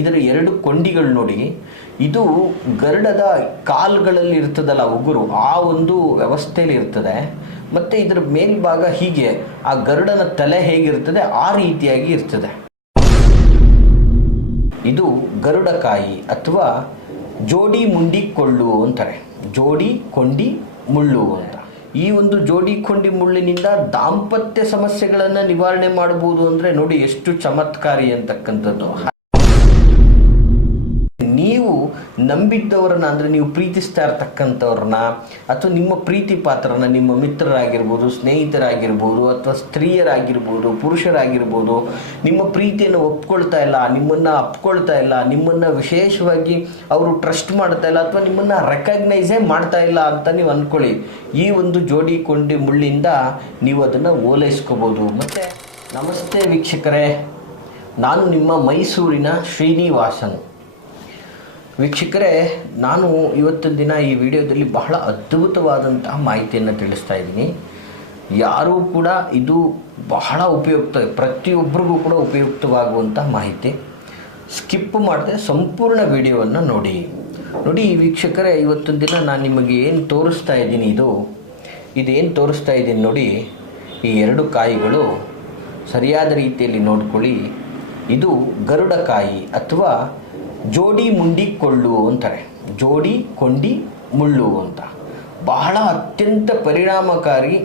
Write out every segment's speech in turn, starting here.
ಇದರ ಎರಡು ಕೊಂಡಿಗಳು ನೋಡಿ, ಇದು ಗರುಡದ ಕಾಲುಗಳಲ್ಲಿ ಇರ್ತದಲ್ಲ ಉಗುರು, ಆ ಒಂದು ವ್ಯವಸ್ಥೆಯಲ್ಲಿ ಇರ್ತದೆ. ಮತ್ತು ಇದರ ಮೇಲ್ಭಾಗ ಹೀಗೆ ಆ ಗರುಡನ ತಲೆ ಹೇಗಿರ್ತದೆ ಆ ರೀತಿಯಾಗಿ ಇರ್ತದೆ. ಇದು ಗರುಡಕಾಯಿ ಅಥವಾ ಜೋಡಿ ಮುಂಡಿ ಕೊಳ್ಳು ಅಂತಾರೆ. ಜೋಡಿ ಕೊಂಡಿ ಮುಳ್ಳು ಅಂತ. ಈ ಒಂದು ಜೋಡಿ ಕೊಂಡಿ ಮುಳ್ಳಿನಿಂದ ದಾಂಪತ್ಯ ಸಮಸ್ಯೆಗಳನ್ನು ನಿವಾರಣೆ ಮಾಡಬಹುದು ಅಂದರೆ ನೋಡಿ ಎಷ್ಟು ಚಮತ್ಕಾರಿ ಅಂತಕ್ಕಂಥದ್ದು. ನೀವು ನಂಬಿದ್ದವ್ರನ್ನ, ಅಂದರೆ ನೀವು ಪ್ರೀತಿಸ್ತಾ ಇರ್ತಕ್ಕಂಥವ್ರನ್ನ ಅಥವಾ ನಿಮ್ಮ ಪ್ರೀತಿ ಪಾತ್ರನ, ನಿಮ್ಮ ಮಿತ್ರರಾಗಿರ್ಬೋದು, ಸ್ನೇಹಿತರಾಗಿರ್ಬೋದು, ಅಥವಾ ಸ್ತ್ರೀಯರಾಗಿರ್ಬೋದು, ಪುರುಷರಾಗಿರ್ಬೋದು, ನಿಮ್ಮ ಪ್ರೀತಿಯನ್ನು ಒಪ್ಕೊಳ್ತಾ ಇಲ್ಲ, ನಿಮ್ಮನ್ನು ಅಪ್ಕೊಳ್ತಾ ಇಲ್ಲ, ನಿಮ್ಮನ್ನು ವಿಶೇಷವಾಗಿ ಅವರು ಟ್ರಸ್ಟ್ ಮಾಡ್ತಾ ಇಲ್ಲ, ಅಥವಾ ನಿಮ್ಮನ್ನು ರೆಕಗ್ನೈಸೇ ಮಾಡ್ತಾ ಇಲ್ಲ ಅಂತ ನೀವು ಅಂದ್ಕೊಳ್ಳಿ. ಈ ಒಂದು ಜೋಡಿ ಕೊಂಡಿ ಮುಳ್ಳಿಂದ ನೀವು ಅದನ್ನು ಓಲೈಸ್ಕೋಬೋದು. ಮತ್ತು ನಮಸ್ತೆ ವೀಕ್ಷಕರೇ, ನಾನು ನಿಮ್ಮ ಮೈಸೂರಿನ ಶ್ರೀನಿವಾಸನ್. ವೀಕ್ಷಕರೇ, ನಾನು ಇವತ್ತಿನ ದಿನ ಈ ವಿಡಿಯೋದಲ್ಲಿ ಬಹಳ ಅದ್ಭುತವಾದಂತಹ ಮಾಹಿತಿಯನ್ನು ತಿಳಿಸ್ತಾ ಇದ್ದೀನಿ. ಯಾರೂ ಕೂಡ ಇದು ಬಹಳ ಉಪಯುಕ್ತ, ಪ್ರತಿಯೊಬ್ಬರಿಗೂ ಕೂಡ ಉಪಯುಕ್ತವಾಗುವಂಥ ಮಾಹಿತಿ. ಸ್ಕಿಪ್ ಮಾಡದೆ ಸಂಪೂರ್ಣ ವಿಡಿಯೋವನ್ನು ನೋಡಿ. ವೀಕ್ಷಕರೇ, ಇವತ್ತಿನ ದಿನ ನಾನು ನಿಮಗೆ ಏನು ತೋರಿಸ್ತಾ ಇದ್ದೀನಿ, ಇದೇನು ತೋರಿಸ್ತಾ ಇದ್ದೀನಿ ನೋಡಿ, ಈ ಎರಡು ಕಾಯಿಗಳು ಸರಿಯಾದ ರೀತಿಯಲ್ಲಿ ನೋಡ್ಕೊಳ್ಳಿ. ಇದು ಗರುಡಕಾಯಿ ಅಥವಾ ಜೋಡಿ ಮುಂಡಿ ಕೊಳ್ಳು ಅಂತಾರೆ. ಜೋಡಿ ಕೊಂಡಿ ಮುಳ್ಳು ಅಂತ. ಬಹಳ ಅತ್ಯಂತ ಪರಿಣಾಮಕಾರಿ,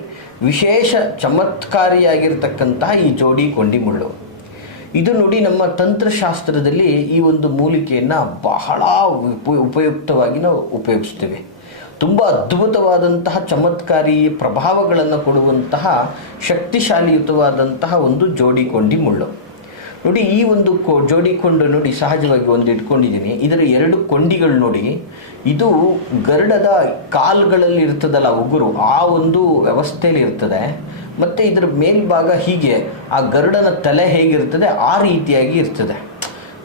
ವಿಶೇಷ ಚಮತ್ಕಾರಿಯಾಗಿರ್ತಕ್ಕಂತಹ ಈ ಜೋಡಿ ಕೊಂಡಿ ಮುಳ್ಳು. ಇದು ನೋಡಿ, ನಮ್ಮ ತಂತ್ರಶಾಸ್ತ್ರದಲ್ಲಿ ಈ ಒಂದು ಮೂಲಿಕೆಯನ್ನು ಬಹಳ ಉಪಯುಕ್ತವಾಗಿ ನಾವು ಉಪಯೋಗಿಸ್ತೇವೆ. ತುಂಬ ಅದ್ಭುತವಾದಂತಹ ಚಮತ್ಕಾರಿ ಪ್ರಭಾವಗಳನ್ನು ಕೊಡುವಂತಹ ಶಕ್ತಿಶಾಲಿಯುತವಾದಂತಹ ಒಂದು ಜೋಡಿ ಕೊಂಡಿ ಮುಳ್ಳು. ನೋಡಿ, ಈ ಒಂದು ಜೋಡಿ ಕೊಂಡು ನೋಡಿ, ಸಹಜವಾಗಿ ಒಂದು ಇಟ್ಕೊಂಡಿದ್ದೀನಿ. ಇದರ ಎರಡು ಕೊಂಡಿಗಳು ನೋಡಿ, ಇದು ಗರುಡದ ಕಾಲುಗಳಲ್ಲಿ ಇರ್ತದಲ್ಲ ಉಗುರು, ಆ ಒಂದು ವ್ಯವಸ್ಥೆಯಲ್ಲಿ ಇರ್ತದೆ. ಮತ್ತು ಇದರ ಮೇಲ್ಭಾಗ ಹೀಗೆ ಆ ಗರುಡನ ತಲೆ ಹೇಗಿರ್ತದೆ ಆ ರೀತಿಯಾಗಿ ಇರ್ತದೆ.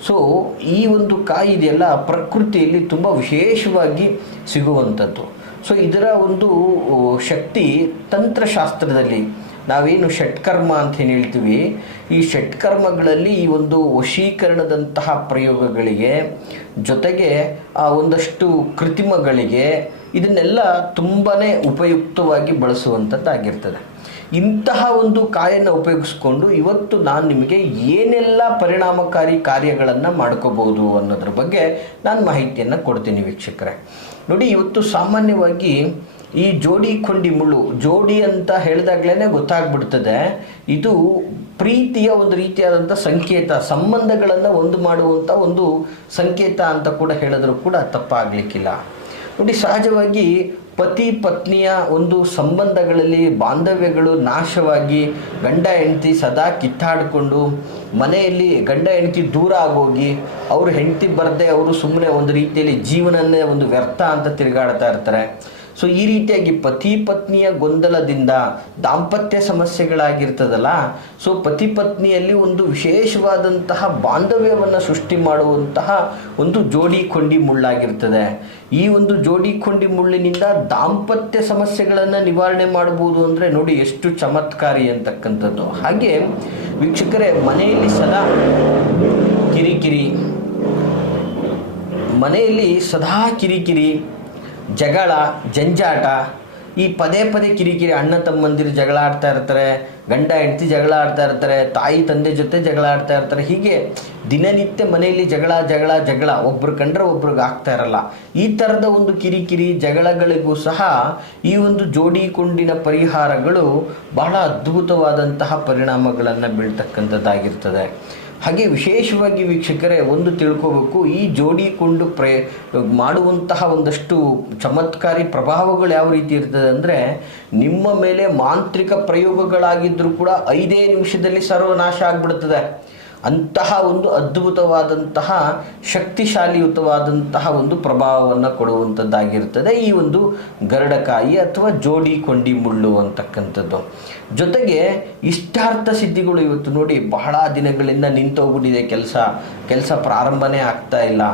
ಸೊ ಈ ಒಂದು ಕಾಯಿ ಇದೆಯಲ್ಲ, ಪ್ರಕೃತಿಯಲ್ಲಿ ತುಂಬ ವಿಶೇಷವಾಗಿ ಸಿಗುವಂಥದ್ದು. ಸೊ ಇದರ ಒಂದು ಶಕ್ತಿ ತಂತ್ರಶಾಸ್ತ್ರದಲ್ಲಿ ನಾವೇನು ಷಟ್ಕರ್ಮ ಅಂತ ಏನು ಹೇಳ್ತೀವಿ, ಈ ಷಟ್ಕರ್ಮಗಳಲ್ಲಿ ಈ ಒಂದು ವಶೀಕರಣದಂತಹ ಪ್ರಯೋಗಗಳಿಗೆ ಜೊತೆಗೆ ಒಂದಷ್ಟು ಕೃತ್ರಿಮಗಳಿಗೆ ಇದನ್ನೆಲ್ಲ ತುಂಬಾ ಉಪಯುಕ್ತವಾಗಿ ಬಳಸುವಂಥದ್ದಾಗಿರ್ತದೆ. ಇಂತಹ ಒಂದು ಕಾಯನ್ನು ಉಪಯೋಗಿಸ್ಕೊಂಡು ಇವತ್ತು ನಾನು ನಿಮಗೆ ಏನೆಲ್ಲ ಪರಿಣಾಮಕಾರಿ ಕಾರ್ಯಗಳನ್ನು ಮಾಡ್ಕೋಬೋದು ಅನ್ನೋದ್ರ ಬಗ್ಗೆ ನಾನು ಮಾಹಿತಿಯನ್ನು ಕೊಡ್ತೀನಿ ವೀಕ್ಷಕರೇ. ನೋಡಿ, ಇವತ್ತು ಸಾಮಾನ್ಯವಾಗಿ ಈ ಜೋಡಿ ಕೊಂಡಿ ಮುಳ್ಳು, ಜೋಡಿ ಅಂತ ಹೇಳಿದಾಗಲೇ ಗೊತ್ತಾಗ್ಬಿಡ್ತದೆ ಇದು ಪ್ರೀತಿಯ ಒಂದು ರೀತಿಯಾದಂಥ ಸಂಕೇತ, ಸಂಬಂಧಗಳನ್ನು ಒಂದು ಮಾಡುವಂಥ ಒಂದು ಸಂಕೇತ ಅಂತ ಕೂಡ ಹೇಳಿದ್ರು ಕೂಡ ತಪ್ಪಾಗಲಿಕ್ಕಿಲ್ಲ. ನೋಡಿ, ಸಹಜವಾಗಿ ಪತಿ ಪತ್ನಿಯ ಒಂದು ಸಂಬಂಧಗಳಲ್ಲಿ ಬಾಂಧವ್ಯಗಳು ನಾಶವಾಗಿ ಗಂಡ ಹೆಂಡತಿ ಸದಾ ಕಿತ್ತಾಡಿಕೊಂಡು ಮನೆಯಲ್ಲಿ ಗಂಡ ಹೆಂಡತಿ ದೂರ ಆಗೋಗಿ ಅವರು ಹೆಂಡತಿ ಬರದೆ ಅವರು ಸುಮ್ಮನೆ ಒಂದು ರೀತಿಯಲ್ಲಿ ಜೀವನನೇ ಒಂದು ವ್ಯರ್ಥ ಅಂತ ತಿರುಗಾಡ್ತಾ ಇರ್ತಾರೆ. ಸೊ ಈ ರೀತಿಯಾಗಿ ಪತಿ ಪತ್ನಿಯ ಗೊಂದಲದಿಂದ ದಾಂಪತ್ಯ ಸಮಸ್ಯೆಗಳಾಗಿರ್ತದಲ್ಲ, ಸೊ ಪತಿ ಪತ್ನಿಯಲ್ಲಿ ಒಂದು ವಿಶೇಷವಾದಂತಹ ಬಾಂಧವ್ಯವನ್ನು ಸೃಷ್ಟಿ ಮಾಡುವಂತಹ ಒಂದು ಜೋಡಿ ಕೊಂಡಿ ಮುಳ್ಳಾಗಿರ್ತದೆ. ಈ ಒಂದು ಜೋಡಿ ಕೊಂಡಿ ಮುಳ್ಳಿನಿಂದ ದಾಂಪತ್ಯ ಸಮಸ್ಯೆಗಳನ್ನು ನಿವಾರಣೆ ಮಾಡಬಹುದು ಅಂದರೆ ನೋಡಿ ಎಷ್ಟು ಚಮತ್ಕಾರಿ ಅಂತಕ್ಕಂಥದ್ದು. ಹಾಗೆ ವೀಕ್ಷಕರೇ, ಮನೆಯಲ್ಲಿ ಸದಾ ಕಿರಿಕಿರಿ, ಜಗಳ, ಜಂಜಾಟ, ಈ ಪದೇ ಪದೇ ಕಿರಿಕಿರಿ, ಅಣ್ಣ ತಮ್ಮಂದಿರು ಜಗಳ ಆಡ್ತಾ ಇರ್ತಾರೆ, ಗಂಡ ಹೆಂಡತಿ ಜಗಳ ಆಡ್ತಾ ಇರ್ತಾರೆ, ತಾಯಿ ತಂದೆ ಜೊತೆ ಜಗಳ ಆಡ್ತಾ ಇರ್ತಾರೆ. ಹೀಗೆ ದಿನನಿತ್ಯ ಮನೆಯಲ್ಲಿ ಜಗಳ ಒಬ್ರು ಕಂಡ್ರೆ ಒಬ್ರಿಗೆ ಆಗ್ತಾ ಇರಲ್ಲ. ಈ ಥರದ ಒಂದು ಕಿರಿಕಿರಿ ಜಗಳಗಳಿಗೂ ಸಹ ಈ ಒಂದು ಜೋಡಿ ಕೊಂಡಿನ ಪರಿಹಾರಗಳು ಬಹಳ ಅದ್ಭುತವಾದಂತಹ ಪರಿಣಾಮಗಳನ್ನು ಬೀಳ್ತಕ್ಕಂಥದ್ದಾಗಿರ್ತದೆ. ಹಾಗೆ ವಿಶೇಷವಾಗಿ ವೀಕ್ಷಕರೇ, ಒಂದು ತಿಳ್ಕೋಬೇಕು, ಈ ಜೋಡಿ ಕೊಂಡು ಮಾಡುವಂತಹ ಒಂದಷ್ಟು ಚಮತ್ಕಾರಿ ಪ್ರಭಾವಗಳು ಯಾವ ರೀತಿ ಇರ್ತದೆ ಅಂದರೆ, ನಿಮ್ಮ ಮೇಲೆ ಮಾಂತ್ರಿಕ ಪ್ರಯೋಗಗಳಾಗಿದ್ದರೂ ಕೂಡ 5 ನಿಮಿಷದಲ್ಲಿ ಸರ್ವನಾಶ ಆಗಿಬಿಡ್ತದೆ. ಅಂತಹ ಒಂದು ಅದ್ಭುತವಾದಂತಹ ಶಕ್ತಿಶಾಲಿಯುತವಾದಂತಹ ಒಂದು ಪ್ರಭಾವವನ್ನು ಕೊಡುವಂಥದ್ದಾಗಿರ್ತದೆ ಈ ಒಂದು ಗರುಡಕಾಯಿ ಅಥವಾ ಜೋಡಿ ಕೊಂಡಿ ಮುಳ್ಳು ಅಂತಕ್ಕಂಥದ್ದು. ಜೊತೆಗೆ ಇಷ್ಟಾರ್ಥ ಸಿದ್ಧಿಗಳು ಇವತ್ತು ನೋಡಿ ಬಹಳ ದಿನಗಳಿಂದ ನಿಂತೋಗ್ಬಿಟ್ಟಿದೆ, ಕೆಲಸ ಪ್ರಾರಂಭನೇ ಆಗ್ತಾ ಇಲ್ಲ.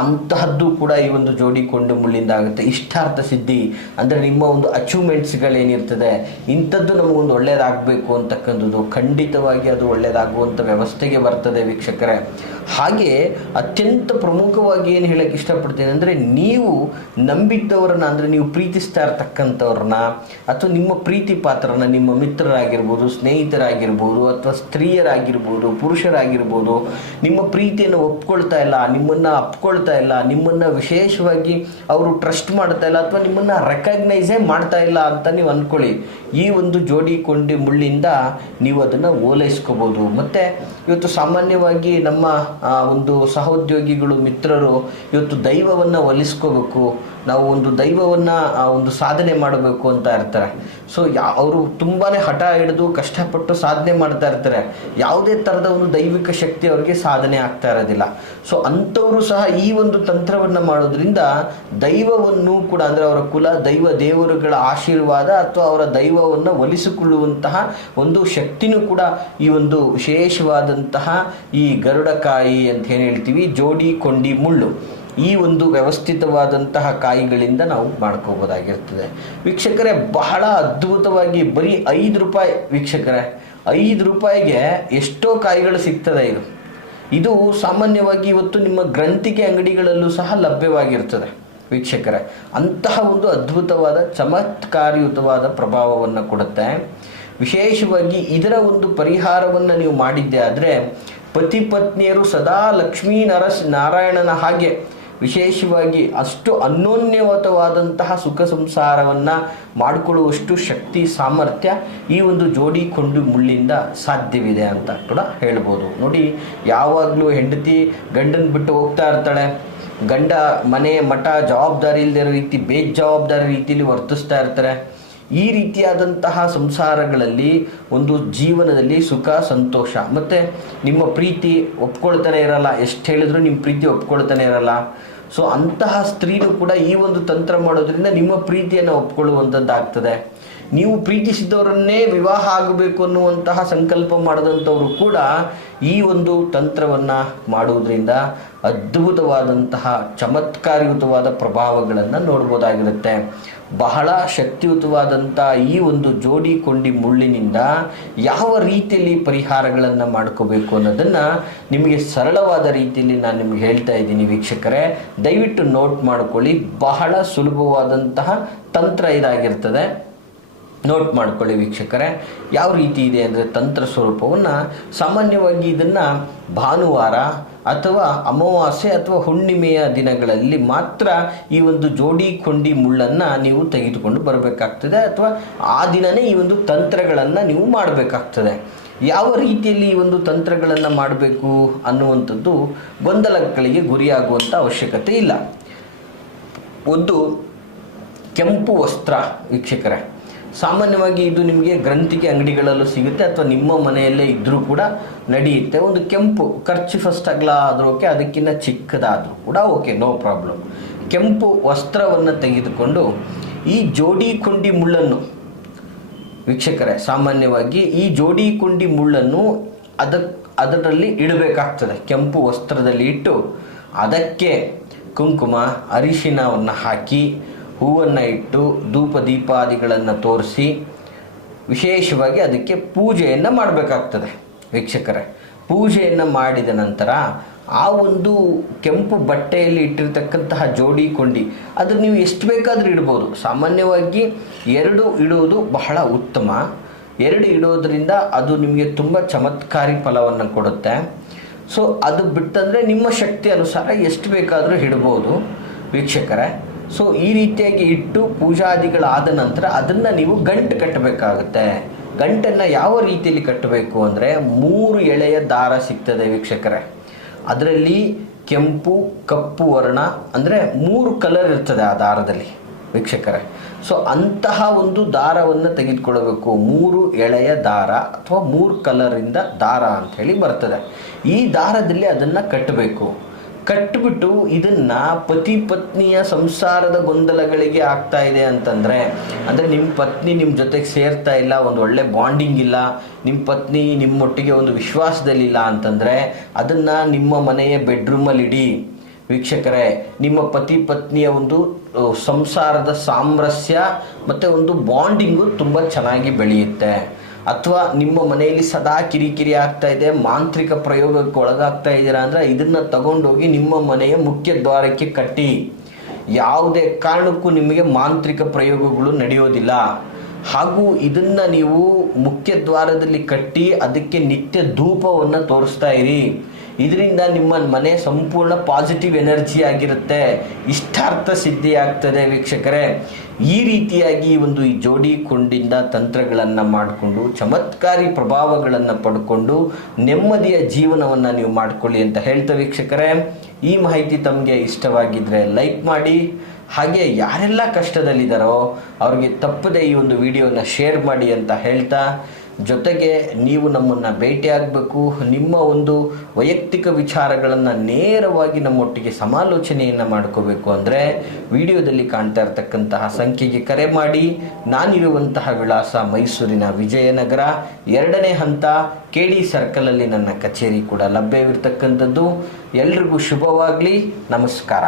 ಅಂತಹದ್ದು ಕೂಡ ಈ ಒಂದು ಜೋಡಿ ಕೊಂಡು ಮುಳ್ಳಿಂದ ಆಗುತ್ತೆ. ಇಷ್ಟಾರ್ಥ ಸಿದ್ಧಿ ಅಂದರೆ ನಿಮ್ಮ ಒಂದು ಅಚೀವ್ಮೆಂಟ್ಸ್ಗಳೇನಿರ್ತದೆ, ಇಂಥದ್ದು ನಮಗೊಂದು ಒಳ್ಳೆಯದಾಗಬೇಕು ಅಂತಕ್ಕಂಥದ್ದು, ಖಂಡಿತವಾಗಿ ಅದು ಒಳ್ಳೆಯದಾಗುವಂಥ ವ್ಯವಸ್ಥೆಗೆ ಬರ್ತದೆ ವೀಕ್ಷಕರೇ. ಹಾಗೆ ಅತ್ಯಂತ ಪ್ರಮುಖವಾಗಿ ಏನು ಹೇಳಕ್ಕೆ ಇಷ್ಟಪಡ್ತೇನೆ ಅಂದರೆ, ನೀವು ನಂಬಿದ್ದವರನ್ನ, ಅಂದರೆ ನೀವು ಪ್ರೀತಿಸ್ತಾ ಇರ್ತಕ್ಕಂಥವ್ರನ್ನ ಅಥವಾ ನಿಮ್ಮ ಪ್ರೀತಿ ಪಾತ್ರನ, ನಿಮ್ಮ ಮಿತ್ರರಾಗಿರ್ಬೋದು, ಸ್ನೇಹಿತರಾಗಿರ್ಬೋದು, ಅಥವಾ ಸ್ತ್ರೀಯರಾಗಿರ್ಬೋದು, ಪುರುಷರಾಗಿರ್ಬೋದು, ನಿಮ್ಮ ಪ್ರೀತಿಯನ್ನು ಒಪ್ಕೊಳ್ತಾ ಇಲ್ಲ, ನಿಮ್ಮನ್ನು ಅಪ್ಕೊಳ್ತಾ ಇಲ್ಲ, ನಿಮ್ಮನ್ನು ವಿಶೇಷವಾಗಿ ಅವರು ಟ್ರಸ್ಟ್ ಮಾಡ್ತಾ ಇಲ್ಲ, ಅಥವಾ ನಿಮ್ಮನ್ನು ರೆಕಗ್ನೈಸೇ ಮಾಡ್ತಾ ಇಲ್ಲ ಅಂತ ನೀವು ಅಂದ್ಕೊಳ್ಳಿ. ಈ ಒಂದು ಜೋಡಿ ಕೊಂಡಿ ಮುಳ್ಳಿಂದ ನೀವು ಅದನ್ನು ಓಲೈಸ್ಕೋಬೋದು. ಮತ್ತು ಇವತ್ತು ಸಾಮಾನ್ಯವಾಗಿ ನಮ್ಮ ಒಂದು ಸಹೋದ್ಯೋಗಿಗಳು, ಮಿತ್ರರು ಇವತ್ತು ದೈವವನ್ನು ಒಲಿಸ್ಕೋಬೇಕು, ನಾವು ಒಂದು ದೈವವನ್ನು ಒಂದು ಸಾಧನೆ ಮಾಡಬೇಕು ಅಂತ ಇರ್ತಾರೆ. ಸೊ ಅವರು ತುಂಬಾ ಹಠ ಹಿಡಿದು ಕಷ್ಟಪಟ್ಟು ಸಾಧನೆ ಮಾಡ್ತಾ ಇರ್ತಾರೆ. ಯಾವುದೇ ಥರದ ಒಂದು ದೈವಿಕ ಶಕ್ತಿ ಅವರಿಗೆ ಸಾಧನೆ ಆಗ್ತಾ ಇರೋದಿಲ್ಲ. ಸೊ ಅಂಥವರು ಸಹ ಈ ಒಂದು ತಂತ್ರವನ್ನು ಮಾಡೋದ್ರಿಂದ ದೈವವನ್ನು ಕೂಡ, ಅಂದರೆ ಅವರ ಕುಲ ದೈವ ದೇವರುಗಳ ಆಶೀರ್ವಾದ ಅಥವಾ ಅವರ ದೈವವನ್ನು ಒಲಿಸಿಕೊಳ್ಳುವಂತಹ ಒಂದು ಶಕ್ತಿನೂ ಕೂಡ ಈ ಒಂದು ವಿಶೇಷವಾದಂತಹ ಈ ಗರುಡಕಾಯಿ ಅಂತ ಏನು ಹೇಳ್ತೀವಿ, ಜೋಡಿ ಕೊಂಡಿ ಮುಳ್ಳು, ಈ ಒಂದು ವ್ಯವಸ್ಥಿತವಾದಂತಹ ಕಾಯಿಗಳಿಂದ ನಾವು ಮಾಡ್ಕೋಬೋದಾಗಿರ್ತದೆ. ವೀಕ್ಷಕರೇ, ಬಹಳ ಅದ್ಭುತವಾಗಿ ಬರೀ 5 ರೂಪಾಯಿ ವೀಕ್ಷಕರೇ, 5 ರೂಪಾಯಿಗೆ ಎಷ್ಟೋ ಕಾಯಿಗಳು ಸಿಗ್ತದೆ. ಇದು ಸಾಮಾನ್ಯವಾಗಿ ಇವತ್ತು ನಿಮ್ಮ ಗ್ರಂಥಿಗೆ ಅಂಗಡಿಗಳಲ್ಲೂ ಸಹ ಲಭ್ಯವಾಗಿರ್ತದೆ ವೀಕ್ಷಕರೇ. ಅಂತಹ ಒಂದು ಅದ್ಭುತವಾದ ಚಮತ್ಕಾರಯುತವಾದ ಪ್ರಭಾವವನ್ನು ಕೊಡುತ್ತೆ. ವಿಶೇಷವಾಗಿ ಇದರ ಒಂದು ಪರಿಹಾರವನ್ನು ನೀವು ಮಾಡಿದ್ದೆ ಆದರೆ ಪತಿ ಪತ್ನಿಯರು ಸದಾ ಲಕ್ಷ್ಮೀ ನಾರಾಯಣನ ಹಾಗೆ ವಿಶೇಷವಾಗಿ ಅಷ್ಟು ಅನ್ಯೋನ್ಯವಾದಂತಹ ಸುಖ ಸಂಸಾರವನ್ನು ಮಾಡಿಕೊಳ್ಳುವಷ್ಟು ಶಕ್ತಿ ಸಾಮರ್ಥ್ಯ ಈ ಒಂದು ಜೋಡಿ ಕೊಂಡು ಮುಳ್ಳಿಂದ ಸಾಧ್ಯವಿದೆ ಅಂತ ಕೂಡ ಹೇಳ್ಬೋದು. ನೋಡಿ, ಯಾವಾಗಲೂ ಹೆಂಡತಿ ಗಂಡನ ಬಿಟ್ಟು ಹೋಗ್ತಾ ಇರ್ತಾಳೆ, ಗಂಡ ಮನೆ ಮಠ ಜವಾಬ್ದಾರಿ ಇಲ್ಲದಿರೋ ರೀತಿ ಬೇಜವಾಬ್ದಾರಿ ರೀತಿಯಲ್ಲಿ ವರ್ತಿಸ್ತಾ ಇರ್ತಾರೆ. ಈ ರೀತಿಯಾದಂತಹ ಸಂಸಾರಗಳಲ್ಲಿ ಒಂದು ಜೀವನದಲ್ಲಿ ಸುಖ ಸಂತೋಷ ಮತ್ತು ನಿಮ್ಮ ಪ್ರೀತಿ ಒಪ್ಕೊಳ್ತಾನೆ ಇರಲ್ಲ, ಎಷ್ಟು ಹೇಳಿದ್ರು ನಿಮ್ಮ ಪ್ರೀತಿ ಒಪ್ಕೊಳ್ತಾನೆ ಇರಲ್ಲ. ಸೊ ಅಂತಹ ಸ್ತ್ರೀನು ಕೂಡ ಈ ಒಂದು ತಂತ್ರ ಮಾಡೋದ್ರಿಂದ ನಿಮ್ಮ ಪ್ರೀತಿಯನ್ನು ಒಪ್ಕೊಳ್ಳುವಂಥದ್ದಾಗ್ತದೆ. ನೀವು ಪ್ರೀತಿಸಿದವರನ್ನೇ ವಿವಾಹ ಆಗಬೇಕು ಅನ್ನುವಂತಹ ಸಂಕಲ್ಪ ಮಾಡಿದಂಥವರು ಕೂಡ ಈ ಒಂದು ತಂತ್ರವನ್ನು ಮಾಡುವುದರಿಂದ ಅದ್ಭುತವಾದಂತಹ ಚಮತ್ಕಾರಯುತವಾದ ಪ್ರಭಾವಗಳನ್ನು ನೋಡ್ಬೋದಾಗಿರುತ್ತೆ. ಬಹಳ ಶಕ್ತಿಯುತವಾದಂಥ ಈ ಒಂದು ಜೋಡಿ ಕೊಂಡಿ ಮುಳ್ಳಿನಿಂದ ಯಾವ ರೀತಿಯಲ್ಲಿ ಪರಿಹಾರಗಳನ್ನು ಮಾಡ್ಕೋಬೇಕು ಅನ್ನೋದನ್ನು ನಿಮಗೆ ಸರಳವಾದ ರೀತಿಯಲ್ಲಿ ನಾನು ನಿಮಗೆ ಹೇಳ್ತಾ ಇದ್ದೀನಿ ವೀಕ್ಷಕರೇ. ದಯವಿಟ್ಟು ನೋಟ್ ಮಾಡ್ಕೊಳ್ಳಿ. ಬಹಳ ಸುಲಭವಾದಂತಹ ತಂತ್ರ ಇದಾಗಿರ್ತದೆ. ನೋಟ್ ಮಾಡ್ಕೊಳ್ಳಿ ವೀಕ್ಷಕರೇ. ಯಾವ ರೀತಿ ಇದೆ ಅಂದರೆ, ತಂತ್ರ ಸ್ವರೂಪವನ್ನು ಸಾಮಾನ್ಯವಾಗಿ ಇದನ್ನು ಭಾನುವಾರ ಅಥವಾ ಅಮಾವಾಸ್ಯೆ ಅಥವಾ ಹುಣ್ಣಿಮೆಯ ದಿನಗಳಲ್ಲಿ ಮಾತ್ರ ಈ ಒಂದು ಜೋಡಿ ಕೊಂಡಿ ಮುಳ್ಳನ್ನು ನೀವು ತೆಗೆದುಕೊಂಡು ಬರಬೇಕಾಗ್ತದೆ, ಅಥವಾ ಆ ದಿನವೇ ಈ ಒಂದು ತಂತ್ರಗಳನ್ನು ನೀವು ಮಾಡಬೇಕಾಗ್ತದೆ. ಯಾವ ರೀತಿಯಲ್ಲಿ ಈ ಒಂದು ತಂತ್ರಗಳನ್ನು ಮಾಡಬೇಕು ಅನ್ನುವಂಥದ್ದು ಗೊಂದಲಗಳಿಗೆ ಗುರಿಯಾಗುವಂಥ ಅವಶ್ಯಕತೆ ಇಲ್ಲ. ಒಂದು ಕೆಂಪು ವಸ್ತ್ರ ವೀಕ್ಷಕರೇ, ಸಾಮಾನ್ಯವಾಗಿ ಇದು ನಿಮಗೆ ಗ್ರಂಥಿಗೆ ಅಂಗಡಿಗಳಲ್ಲೂ ಸಿಗುತ್ತೆ ಅಥವಾ ನಿಮ್ಮ ಮನೆಯಲ್ಲೇ ಇದ್ದರೂ ಕೂಡ ನಡೆಯುತ್ತೆ. ಒಂದು ಕೆಂಪು ಖರ್ಚು ಫಸ್ಟ್ ಅಗಲ ಆದರೂ ಓಕೆ, ಅದಕ್ಕಿಂತ ಚಿಕ್ಕದಾದರೂ ಕೂಡ ಓಕೆ, ನೋ ಪ್ರಾಬ್ಲಮ್. ಕೆಂಪು ವಸ್ತ್ರವನ್ನು ತೆಗೆದುಕೊಂಡು ಈ ಜೋಡಿ ಕೊಂಡಿ ಮುಳ್ಳನ್ನು ವೀಕ್ಷಕರೇ, ಸಾಮಾನ್ಯವಾಗಿ ಈ ಜೋಡಿ ಕೊಂಡಿ ಮುಳ್ಳನ್ನು ಅದರಲ್ಲಿ ಇಡಬೇಕಾಗ್ತದೆ. ಕೆಂಪು ವಸ್ತ್ರದಲ್ಲಿ ಇಟ್ಟು ಅದಕ್ಕೆ ಕುಂಕುಮ ಅರಿಶಿನವನ್ನು ಹಾಕಿ ಹೂವನ್ನು ಇಟ್ಟು ಧೂಪ ದೀಪಾದಿಗಳನ್ನು ತೋರಿಸಿ ವಿಶೇಷವಾಗಿ ಅದಕ್ಕೆ ಪೂಜೆಯನ್ನು ಮಾಡಬೇಕಾಗ್ತದೆ ವೀಕ್ಷಕರೇ. ಪೂಜೆಯನ್ನು ಮಾಡಿದ ನಂತರ ಆ ಒಂದು ಕೆಂಪು ಬಟ್ಟೆಯಲ್ಲಿ ಇಟ್ಟಿರ್ತಕ್ಕಂತಹ ಜೋಡಿ ಕೊಂಡಿ ಅದು ನೀವು ಎಷ್ಟು ಬೇಕಾದರೂ ಇಡ್ಬೋದು. ಸಾಮಾನ್ಯವಾಗಿ 2 ಇಡುವುದು ಬಹಳ ಉತ್ತಮ. 2 ಇಡೋದ್ರಿಂದ ಅದು ನಿಮಗೆ ತುಂಬ ಚಮತ್ಕಾರಿ ಫಲವನ್ನು ಕೊಡುತ್ತೆ. ಸೊ ಅದು ಬಿಟ್ಟಂದರೆ ನಿಮ್ಮ ಶಕ್ತಿ ಅನುಸಾರ ಎಷ್ಟು ಬೇಕಾದರೂ ಇಡ್ಬೋದು ವೀಕ್ಷಕರೇ. ಸೊ ಈ ರೀತಿಯಾಗಿ ಇಟ್ಟು ಪೂಜಾದಿಗಳಾದ ನಂತರ ಅದನ್ನು ನೀವು ಗಂಟು ಕಟ್ಟಬೇಕಾಗುತ್ತೆ. ಗಂಟನ್ನು ಯಾವ ರೀತಿಯಲ್ಲಿ ಕಟ್ಟಬೇಕು ಅಂದರೆ, 3 ಎಳೆಯ ದಾರ ಸಿಗ್ತದೆ ವೀಕ್ಷಕರೇ. ಅದರಲ್ಲಿ ಕೆಂಪು ಕಪ್ಪು ವರ್ಣ ಅಂದರೆ 3 ಕಲರ್ ಇರ್ತದೆ ಆ ದಾರದಲ್ಲಿ ವೀಕ್ಷಕರೇ. ಸೊ ಅಂತಹ ಒಂದು ದಾರವನ್ನು ತೆಗೆದುಕೊಳ್ಳಬೇಕು. 3 ಎಳೆಯ ದಾರ ಅಥವಾ 3 ಕಲರಿಂದ ದಾರ ಅಂಥೇಳಿ ಬರ್ತದೆ. ಈ ದಾರದಲ್ಲಿ ಅದನ್ನು ಕಟ್ಟಬೇಕು. ಕಟ್ಟಿಬಿಟ್ಟು ಇದನ್ನು ಪತಿ ಪತ್ನಿಯ ಸಂಸಾರದ ಗೊಂದಲಗಳಿಗೆ ಆಗ್ತಾ ಇದೆ ಅಂತಂದರೆ, ಅಂದರೆ ನಿಮ್ಮ ಪತ್ನಿ ನಿಮ್ಮ ಜೊತೆಗೆ ಸೇರ್ತಾ ಇಲ್ಲ, ಒಂದು ಒಳ್ಳೆ ಬಾಂಡಿಂಗ್ ಇಲ್ಲ, ನಿಮ್ಮ ಪತ್ನಿ ನಿಮ್ಮೊಟ್ಟಿಗೆ ಒಂದು ವಿಶ್ವಾಸದಲ್ಲಿಲ್ಲ ಅಂತಂದರೆ ಅದನ್ನು ನಿಮ್ಮ ಮನೆಯ ಬೆಡ್ರೂಮಲ್ಲಿ ಇಡಿ ವೀಕ್ಷಕರೇ. ನಿಮ್ಮ ಪತಿ ಪತ್ನಿಯ ಒಂದು ಸಂಸಾರದ ಸಾಮರಸ್ಯ ಮತ್ತು ಒಂದು ಬಾಂಡಿಂಗು ತುಂಬ ಚೆನ್ನಾಗಿ ಬೆಳೆಯುತ್ತೆ. ಅಥವಾ ನಿಮ್ಮ ಮನೆಯಲ್ಲಿ ಸದಾ ಕಿರಿಕಿರಿ ಆಗ್ತಾ ಇದೆ, ಮಾಂತ್ರಿಕ ಪ್ರಯೋಗಕ್ಕೆ ಒಳಗಾಗ್ತಾ ಇದ್ದೀರಾ ಅಂದರೆ ಇದನ್ನು ತಗೊಂಡೋಗಿ ನಿಮ್ಮ ಮನೆಯ ಮುಖ್ಯ ದ್ವಾರಕ್ಕೆ ಕಟ್ಟಿ. ಯಾವುದೇ ಕಾರಣಕ್ಕೂ ನಿಮಗೆ ಮಾಂತ್ರಿಕ ಪ್ರಯೋಗಗಳು ನಡೆಯೋದಿಲ್ಲ. ಹಾಗೂ ಇದನ್ನು ನೀವು ಮುಖ್ಯ ದ್ವಾರದಲ್ಲಿ ಕಟ್ಟಿ ಅದಕ್ಕೆ ನಿತ್ಯ ಧೂಪವನ್ನು ತೋರಿಸ್ತಾ ಇರಿ. ಇದರಿಂದ ನಿಮ್ಮ ಮನೆ ಸಂಪೂರ್ಣ ಪಾಸಿಟಿವ್ ಎನರ್ಜಿ ಆಗಿರುತ್ತೆ, ಇಷ್ಟಾರ್ಥ ಸಿದ್ಧಿ ಆಗ್ತದೆ ವೀಕ್ಷಕರೇ. ಈ ರೀತಿಯಾಗಿ ಈ ಜೋಡಿ ಕೊಂಡಿಂದ ತಂತ್ರಗಳನ್ನು ಮಾಡಿಕೊಂಡು ಚಮತ್ಕಾರಿ ಪ್ರಭಾವಗಳನ್ನು ಪಡ್ಕೊಂಡು ನೆಮ್ಮದಿಯ ಜೀವನವನ್ನು ನೀವು ಮಾಡಿಕೊಳ್ಳಿ ಅಂತ ಹೇಳ್ತಾ ವೀಕ್ಷಕರೇ, ಈ ಮಾಹಿತಿ ತಮಗೆ ಇಷ್ಟವಾಗಿದ್ದರೆ ಲೈಕ್ ಮಾಡಿ. ಹಾಗೆ ಯಾರೆಲ್ಲ ಕಷ್ಟದಲ್ಲಿದ್ದಾರೋ ಅವ್ರಿಗೆ ತಪ್ಪದೆ ಈ ವಿಡಿಯೋನ ಶೇರ್ ಮಾಡಿ ಅಂತ ಹೇಳ್ತಾ, ಜೊತೆಗೆ ನೀವು ನಮ್ಮನ್ನು ಭೇಟಿಯಾಗಬೇಕು, ನಿಮ್ಮ ವೈಯಕ್ತಿಕ ವಿಚಾರಗಳನ್ನು ನೇರವಾಗಿ ನಮ್ಮೊಟ್ಟಿಗೆ ಸಮಾಲೋಚನೆಯನ್ನು ಮಾಡ್ಕೋಬೇಕು ಅಂದರೆ ವಿಡಿಯೋದಲ್ಲಿ ಕಾಣ್ತಾ ಇರತಕ್ಕಂತಹ ಸಂಖ್ಯೆಗೆ ಕರೆ ಮಾಡಿ. ನಾನಿರುವಂತಹ ವಿಳಾಸ ಮೈಸೂರಿನ ವಿಜಯನಗರ 2ನೇ ಹಂತ KD ಸರ್ಕಲಲ್ಲಿ ನನ್ನ ಕಚೇರಿ ಕೂಡ ಲಭ್ಯವಿರ್ತಕ್ಕಂಥದ್ದು. ಎಲ್ರಿಗೂ ಶುಭವಾಗಲಿ. ನಮಸ್ಕಾರ.